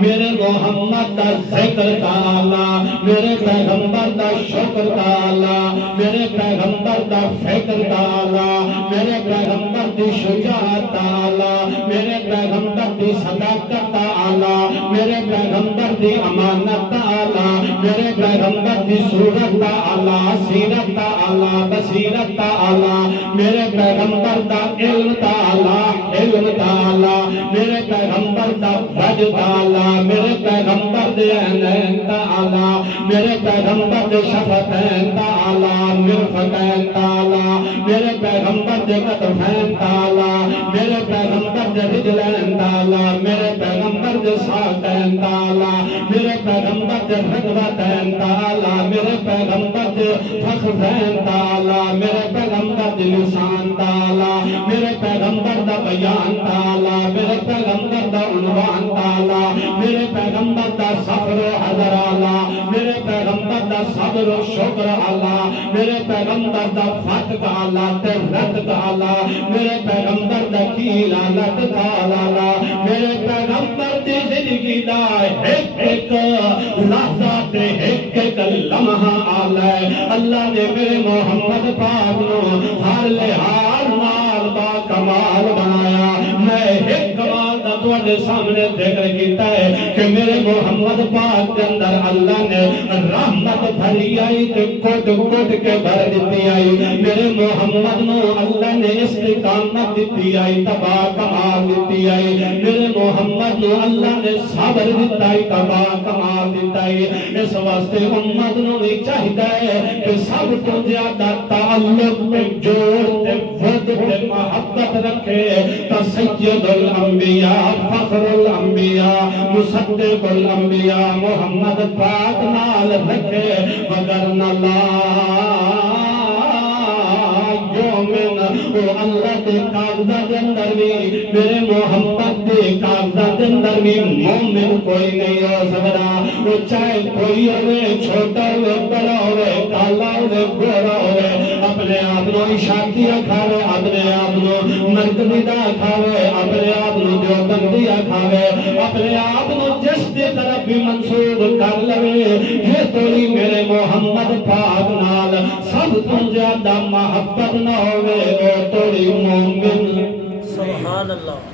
میرے محمد دا ذکر تعالی، میرے پیغمبر دا شکر تعالی، میرے پیغمبر دا فکر تعالی، میرے پیغمبر دی شجاعت تعالی، میرے پیغمبر دی صداقت تعالی، میرے پیغمبر دی امانت تعالی، میرے پیغمبر دی صورت تعالی، سیرت تعالی، بصیرت تعالی، میرے پیغمبر دا علم تعالی، علم تعالی، میرے پیغمبر دا وجہ تعالی، میرے پیغمبر دے عینین تعالی، میرے پیغمبر دے شفتین تعالی، مرفقین تعالی، میرے پیغمبر دے کتفین تعالی، میرے پیغمبر دے رجلین تعالی، میرے پیغمبر دے ساقین تعالی، میرے پیغمبر دے رغبتین تعالی، میرے پیغمبر دے فخذین تعالی، میرے پیغمبر دے لسان تعالی، میرے پیغمبر دا بیان تعالی، میرے پیغمبر دا عنوان تعالی، میرے پیغمبر دا صبر و حضر اعلی، میرے پیغمبر دا صبر و شکر اعلی، میرے پیغمبر دا فتح اعلی، ترت اعلی، میرے پیغمبر دا کیل اعلی تعالی، میرے پیغمبر دی زندگی دا ایک ایک لحظہ تے ایک ایک لمحہ اعلی۔ اللہ نے میرے محمد پاک نو ہر لحاظ نال با کمال بنایا۔ میں ایک کمال دا تواڈے سامنے ذکر کیتا ہے کہ میرے محمد پاک کے اندر اللہ نے رحمت بھری آئی تے کوٹ کوٹ کے بھر دیتی آئی۔ میرے محمد نو اللہ نے استقامت دیتی آئی، تبا کمال دیتی آئی۔ میرے محمد نو اللہ نے صبر دیتا آئی، تبا کمال دیتا آئی۔ اس واسطے امت نو بھی چاہیے ہے کہ سب کو زیادہ تعلق میں جوڑ تے ود تے محبت رکھے تا سید الانبیاء، فخر الانبیاء، مصدق الانبیاء محمد پاک نال رکھے، وگرنہ لا یومن او اللہ دے کاغذات اندر بھی، میرے محمد دے کاغذات اندر بھی مومن کوئی نہیں ہو سکتا۔ وہ چاہے کوئی ہوئے، چھوٹا ہوئے، بڑا ہوئے، کالا ہوئے، گورا ہوئے، اپنے آپ نو عشاقیہ کھاوے، اپنے آپ نو مرکزیدہ کھاوے، اپنے آپ نو دیوبندیہ کھاوے، اپنے آپ نو جس دی طرف بھی منصوب کر لوے، یہ توڑی میرے محمد پاک نال سب تو زیادہ محبت نہ ہوئے، وہ توڑی مومن۔ سبحان اللہ۔